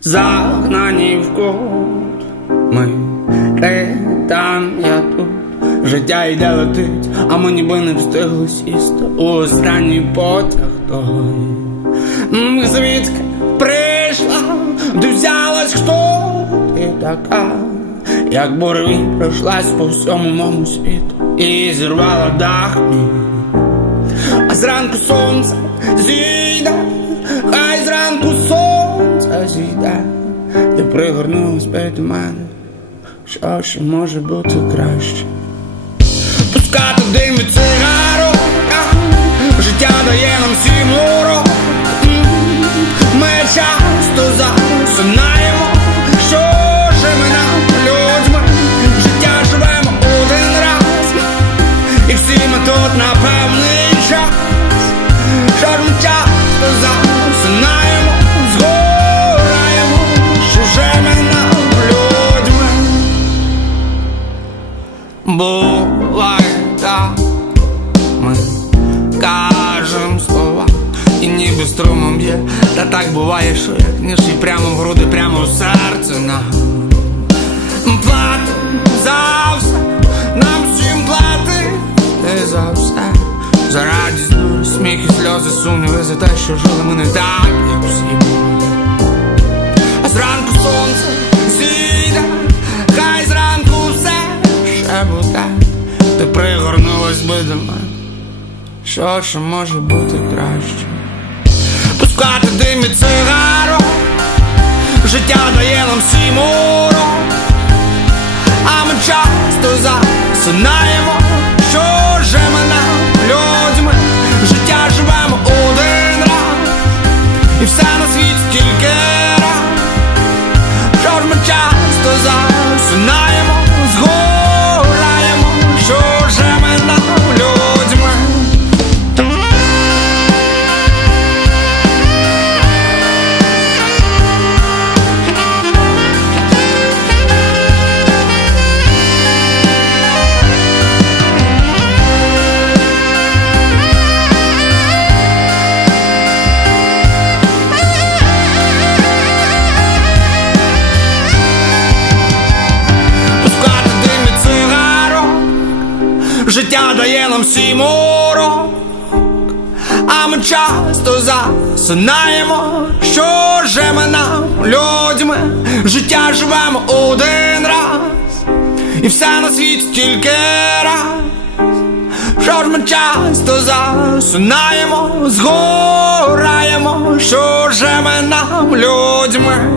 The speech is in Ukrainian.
загнані в кут. Ми ти там, я тут. Життя йде летить, а ми ніби не встигли сісти у останній потяг той. Звідки прийшла, де взялась хто ти така, як буревій пройшлась по всьому моєму світу і зірвала дах мій. А зранку сонце зійде, хай зранку сонце зійде, ти пригорнулась до мене, що ще може бути краще. Пускати дим від цигарок, життя дає нам всім урок. Ми часто засинаємо, що ж ми нам людьми, життя живемо один раз. І всі ми тут на певний час Що часто І ніби струмом б'є Та так буває, що як ніж і прямо в груди, прямо в серце нам Платим за все, нам всім платить Ти за все, за радість, дури, сміх і сльози, сумніви за те, що жили ми не так, як всі. А зранку сонце зійде, хай зранку все ще буде. Ти пригорнулась би до мене, що ще може бути краще. Пускати дим від цигарок, життя дає нам всім урок. А ми часто засинаємо, що же ми нам людьми життя живемо один раз, і все на світі тільки раз. Що ж ми часто засинаємо, Життя дає нам всім урок А ми часто засинаємо Що же ми нам людьми. Життя живемо один раз І все на світі тільки раз. Що ж ми часто засинаємо, згораємо, що же ми нам людьми